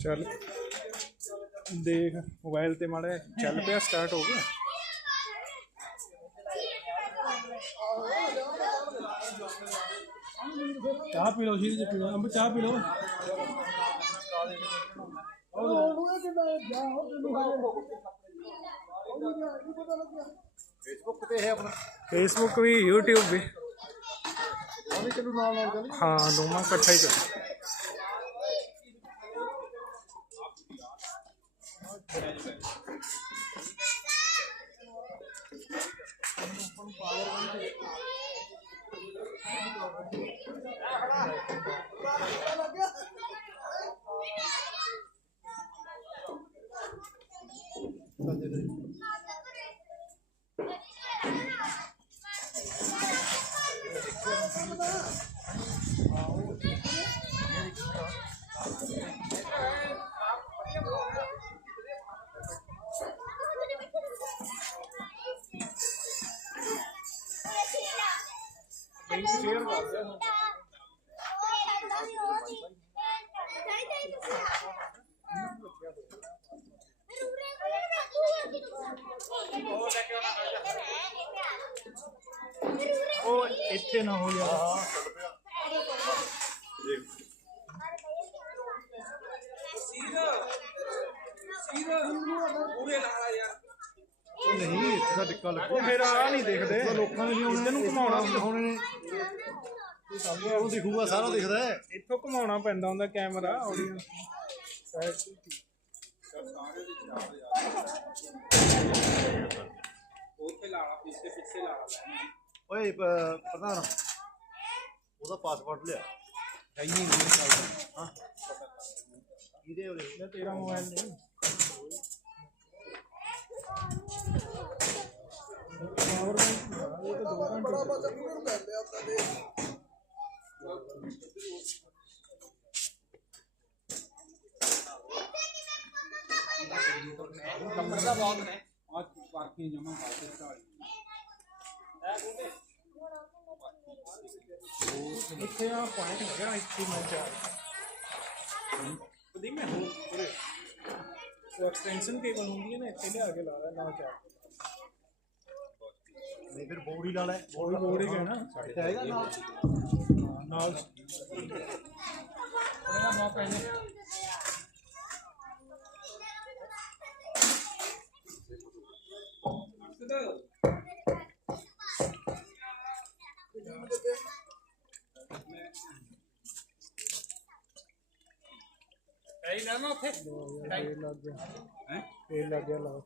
ਚੱਲ। ਦੇਖ ਮੋਬਾਈਲ ਤੇ ਮਾੜਾ ਚੱਲ ਪਿਆ ਸਟਾਰਟ ਹੋ ਗਿਆ। ਚਾਹ ਪੀ ਲਓ ਸ਼ੀਰ ਜੀ ਪੀ ਲਓ ਅੰਬ ਚਾਹ ਪੀ ਲਓ। ਫੇਸਬੁੱਕ ਤੇ ਇਹ ਆਪਣਾ। ਫੇਸਬੁੱਕ ਵੀ YouTube ਵੀ। हाँ दोनों इकट्ठा ही Oh, ਉਹ ਇੱਥੇ ਨਾ ਹੋ ਯਾਰ ਉਹ ਨਹੀਂ ਇੱਥੇ ਦਾ ਟਿੱਕਾ ਲੱਗੂ ਉਹ ਫਿਰ ਆ ਨਹੀਂ ਦੇਖਦੇ। ਲੋਕਾਂ ਨੇ ਵੀ ਇੱਧਰ ਨੂੰ ਘੁਮਾਉਣਾ ਹੁੰਦਾ ਹੋਣੇ ਨੇ। ਉਹ ਦਿਖੂਗਾ ਸਾਰਾ ਦਿਖਦਾ ਹੈ। ਇੱਥੋਂ ਘੁਮਾਉਣਾ ਪੈਂਦਾ ਹੁੰਦਾ ਕੈਮਰਾ ਆਡੀਅנס ਓਏ ਪ- ਪ੍ਰਧਾਨ ਉਹਦਾ ਪਾਸਪੋਰਟ ਲਿਆ ਹੈ ਨਹੀਂ ਹਾਂ ਇਹਦੇ ਉਹਦੇ ਤੇਰਾ ਮੋਬਾਈਲ ਨਹੀਂ ਪਾਵਰ ਬੈਂਕ ਇਹ ਤਾਂ 2 ਘੰਟੇ ਇੱਥੇ ਆ ਪੁਆਇੰਟ ਹੈਗਾ ਇੱਥੇ ਮੈਂ ਚਾਰ ਉਹਦੀ ਮੈਂ ਹੋ ਪੂਰੇ ਉਹ ਐਕਸਟੈਂਸ਼ਨ ਕੇਬਲ ਹੁੰਦੀ ਹੈ ਨਾ ਇੱਥੇ ਲਿਆ ਕੇ ਲਾ ਲੈ ਨਾਲ ਚਾਰ ਨਹੀਂ ਫਿਰ ਬੋੜੀ ਲਾ ਲੈ ਉਹ ਬੋਰਡ ਹੀ ਕਹਿਣਾ ਤੇ ਹੈਗਾ ਨਾਲ ਨਾਲ ਉਹਦਾ ਨਾ ਪੈਣੇ ਕਈ ਇਹ ਲੱਗ ਗਿਆ ਹੈ ਇਹ ਲੱਗ ਗਿਆ ਲਾ ਉਹ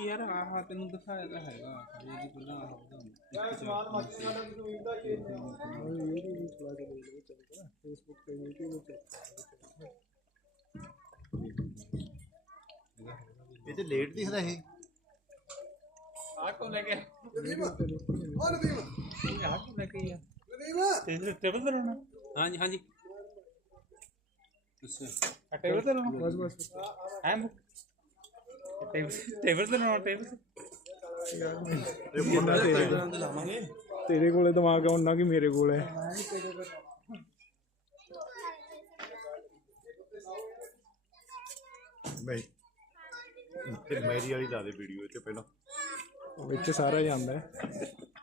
ਯਾਰ ਆਹ ਤੈਨੂੰ ਦਿਖਾਇਆ ਤਾਂ ਹੈਗਾ ਇਹ ਜੀ ਪਹਿਲਾਂ ਆਹ ਉਹਦਾ ਇੱਕ ਚ ਉਹ ਇਹ ਵੀ ਚਲਾ ਕੇ ਦੇ ਦੇ ਚੱਲਦਾ ਫੇਸਬੁੱਕ ਤੇ YouTube ਤੇ ਇਹ ਤੇ ਲੇਟ ਦਿਖਦਾ ਇਹ ਆਹ ਕੋ ਲੈ ਕੇ ਨਦੀਮ ਆਹ ਕੋ ਲੈ ਕੇ ਆ ਤੇ ਟੇਬਲ ਤੇ ਰਹਿਣਾ ਹਾਂਜੀ ਹਾਂਜੀ ਅੱਛਾ ਟੇਬਲ ਤੇ ਲਾਉਣਾ? ਬਸ ਬਸ। ਹੈ ਟੇਬਲ ਟੇਬਲ ਤੇ ਰਹਿਣਾ ਟੇਬਲ ਤੇ? ਇਹ ਮੁੰਡਾ ਤੇ ਤੇਰੇ ਕੋਲੇ ਦਿਮਾਗ ਆ ਉਹਨਾਂ ਕੀ ਮੇਰੇ ਕੋਲ? ਹੈ ਨਹੀਂ। ਤੇ ਮੇਰੀ ਵਾਲੀ ਲਾ ਦੇ ਵੀਡੀਓ ਇੱਥੇ ਪਹਿਲਾਂ। ਵਿੱਚ ਸਾਰਾ ਜਾਂਦਾ ਹੈ।